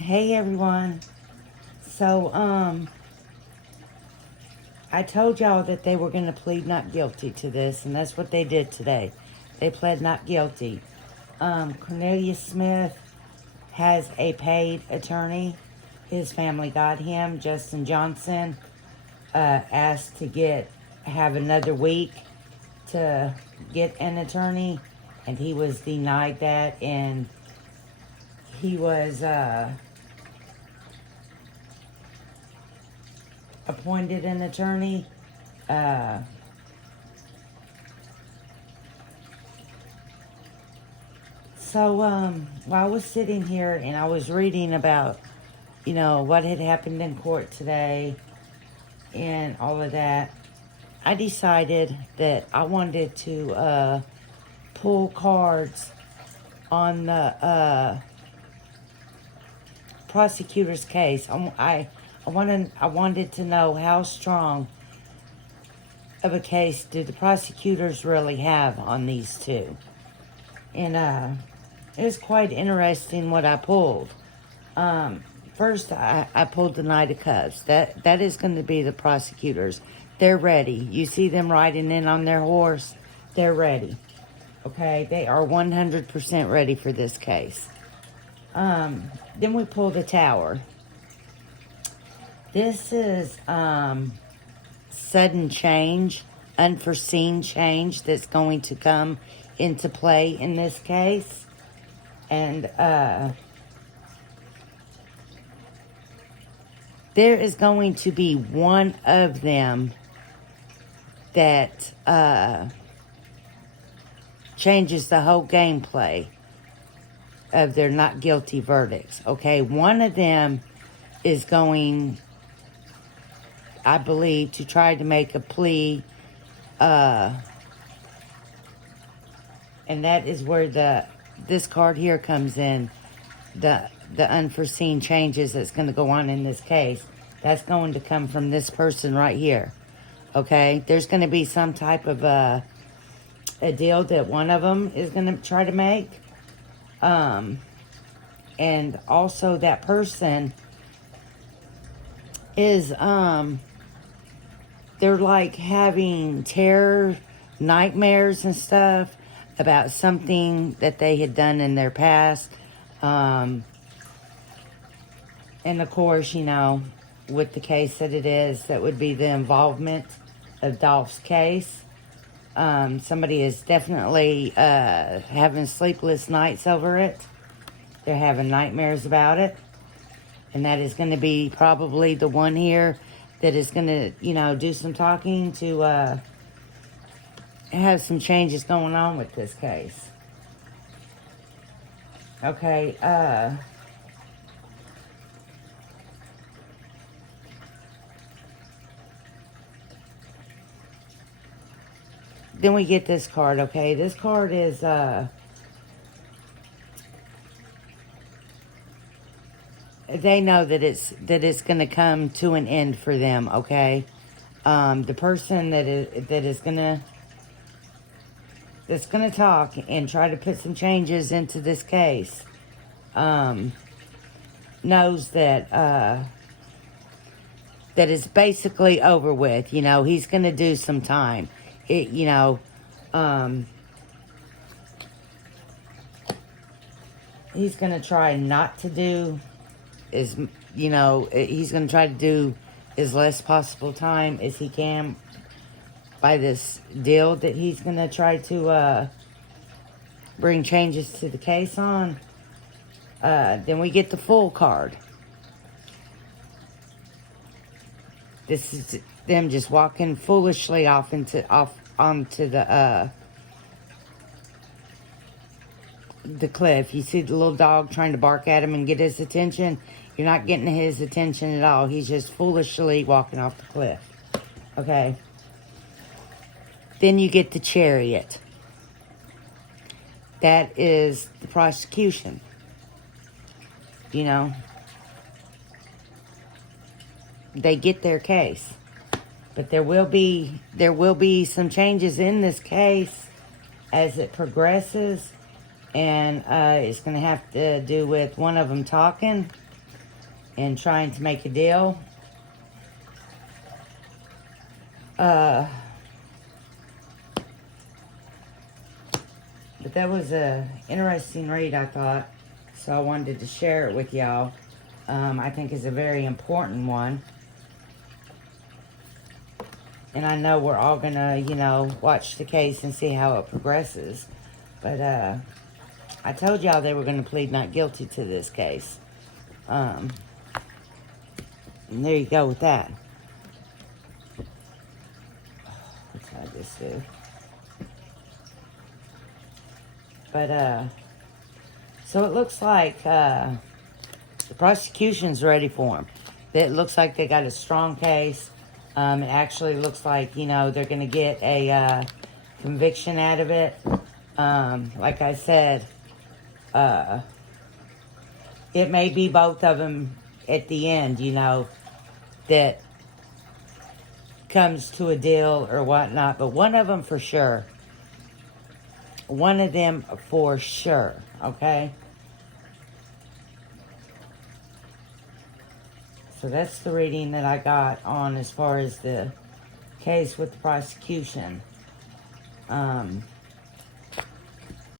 Hey everyone. So, I told y'all that they were going to plead not guilty to this, and that's what they did today. They pled not guilty. Cornelius Smith has a paid attorney. His family got him. Justin Johnson asked to have another week to get an attorney, and he was denied that, and he was appointed an attorney. So while I was sitting here and I was reading about, what had happened in court today and all of that, I decided that I wanted to pull cards on the prosecutor's case. I wanted to know how strong of a case did the prosecutors really have on these two. And it was quite interesting what I pulled. First, I pulled the Knight of Cups. That is going to be the prosecutors. They're ready. You see them riding in on their horse. They're ready. Okay, they are 100% ready for this case. Then we pull the Tower. This is sudden change, unforeseen change that's going to come into play in this case. And there is going to be one of them that changes the whole gameplay of their not guilty verdicts. Okay, one of them is going, I believe, to try to make a plea, and that is where this card here comes in, the unforeseen changes that's going to go on in this case. That's going to come from this person right here. Okay, there's going to be some type of a deal that one of them is going to try to make, and also that person is they're like having terror nightmares and stuff about something that they had done in their past. And of course, with the case that it is, that would be the involvement of Dolph's case. Somebody is definitely having sleepless nights over it. They're having nightmares about it. And that is going to be probably the one here that is going to, do some talking to have some changes going on with this case. Okay, then we get this card, okay? This card is, they know that it's going to come to an end for them, okay? The person that's going to talk and try to put some changes into this case, knows that that it's basically over with. He's going to do some time. He's going to try not to do he's going to try to do as less possible time as he can by this deal that he's going to try to bring changes to the case on. Then we get the Fool card. This is them just walking foolishly off onto the cliff. You see the little dog trying to bark at him and get his attention. You're not getting his attention at all. He's just foolishly walking off the cliff. Okay. Then you get the Chariot. That is the prosecution. They get their case. But there will be some changes in this case as it progresses. And it's going to have to do with one of them talking. and trying to make a deal. But that was a interesting read, I thought. So I wanted to share it with y'all. I think it's a very important one. And I know we're all gonna, you know, watch the case and see how it progresses. But I told y'all they were gonna plead not guilty to this case. And there you go with that. What did I just do? But so it looks like the prosecution's ready for them. It looks like they got a strong case. It actually looks like, you know, they're going to get a conviction out of it. Like I said, it may be both of them at the end, you know, that comes to a deal or whatnot. But one of them for sure. One of them for sure, okay? So that's the reading that I got on as far as the case with the prosecution.